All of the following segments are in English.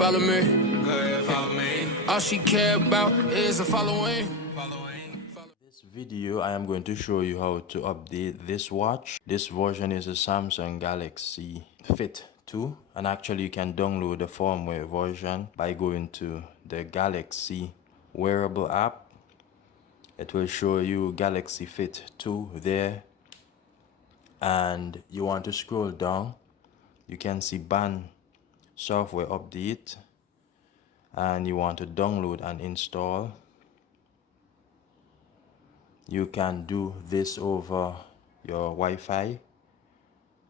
follow me. Go ahead, follow me. All she care about is the following. This video I am going to show you how to update this watch. This version is a Samsung Galaxy Fit 2, and actually you can download the firmware version by going to the Galaxy wearable app. It will show you Galaxy Fit 2 there, and you want to scroll down. You can see ban software update, and you want to download and install. You can do this over your Wi-Fi.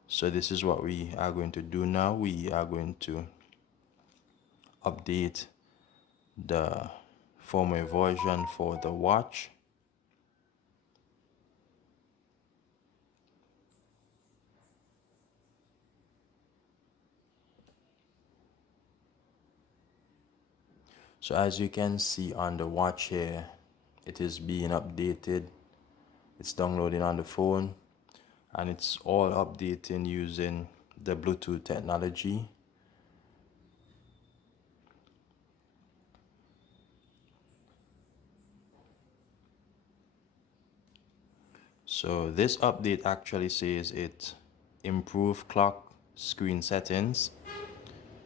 So this is what we are going to do now. We are going to update the firmware version for the watch. So as you can see on the watch here, it is being updated. It's downloading on the phone, and it's all updating using the Bluetooth technology. So this update actually says it improve clock screen settings,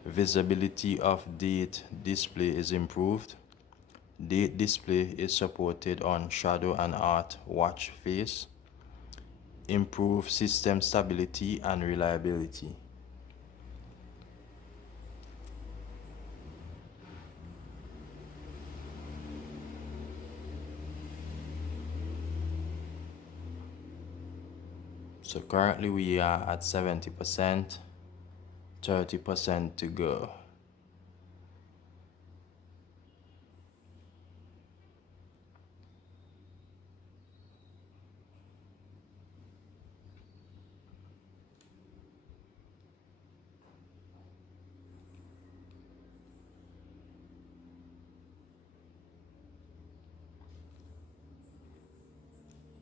visibility of date display is improved, date display is supported on shadow and art watch face, improve system stability and reliability. So currently we are at 70%, 30% to go.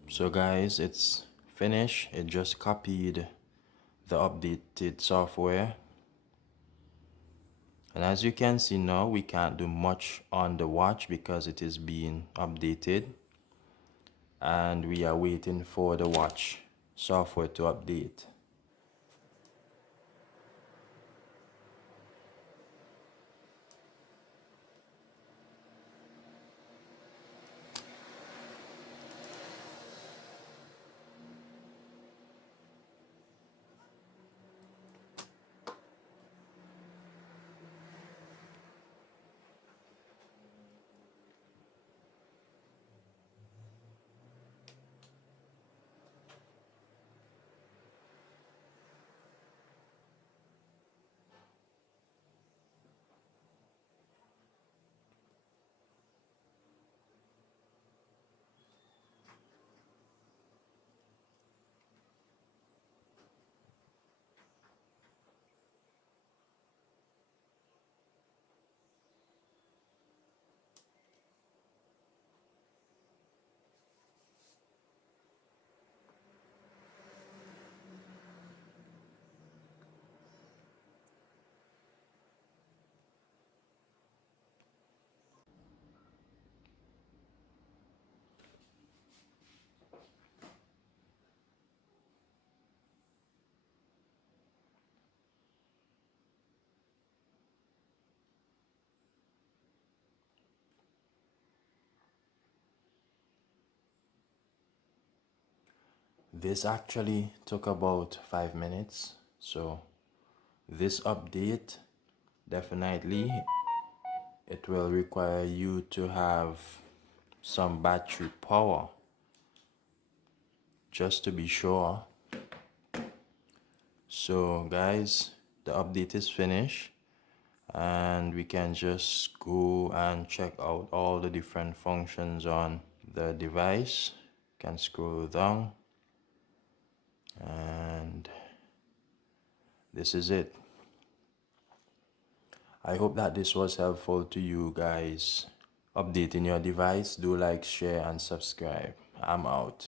So guys, it's finished. It just copied the updated software. And as you can see now, we can't do much on the watch because it is being updated. And we are waiting for the watch software to update. This actually took about 5 minutes. So this update, definitely it will require you to have some battery power, just to be sure. So guys, the update is finished, and we can just go and check out all the different functions on the device. Can scroll down, and this is it. I hope that this was helpful to you guys updating your device. Do like, share, and subscribe. I'm out.